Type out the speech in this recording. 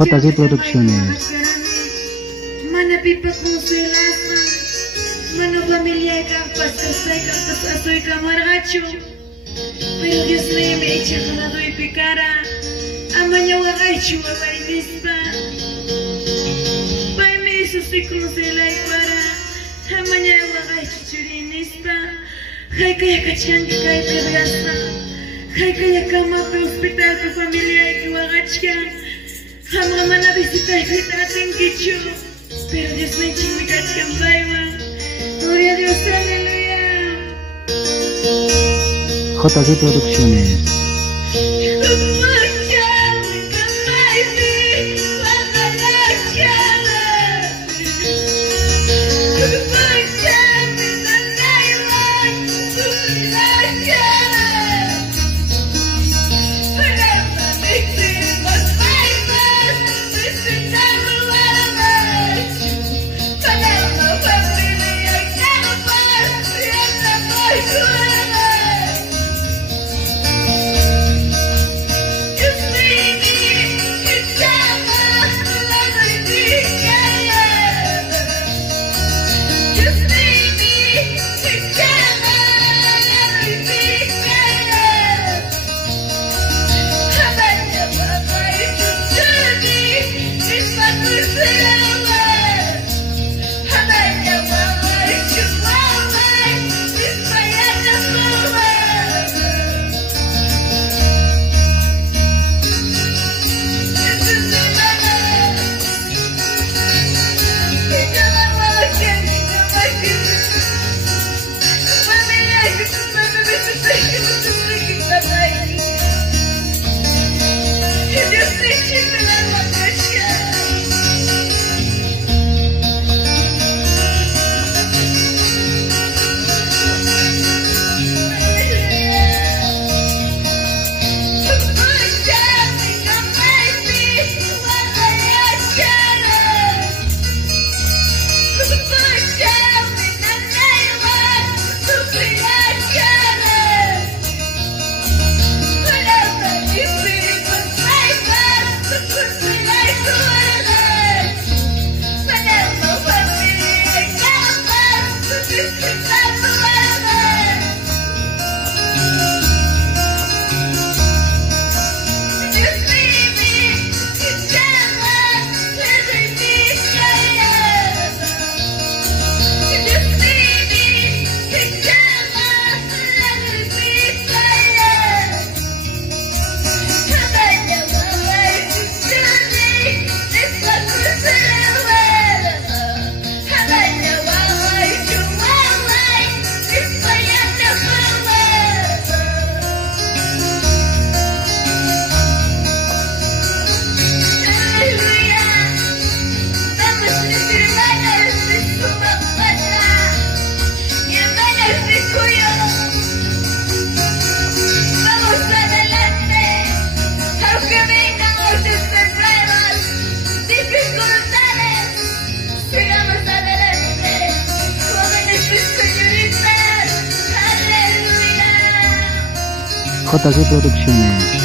JG Producciones. Manapipa consolación, mano familia capaz soy camargacho, pero Dios me echa jalado y picara, amaña guagacho guagainispa, pai me hizo se consela y para, amaña guagacho churinispa, jaika kachanga kai pedgasa, jaika cama pe hospital pe familia y guagachka. Jamás van a visitar y en Kichu, pero Dios me chinga en Baiwa. Gloria a Dios, aleluya. JG Producciones. JG Producciones.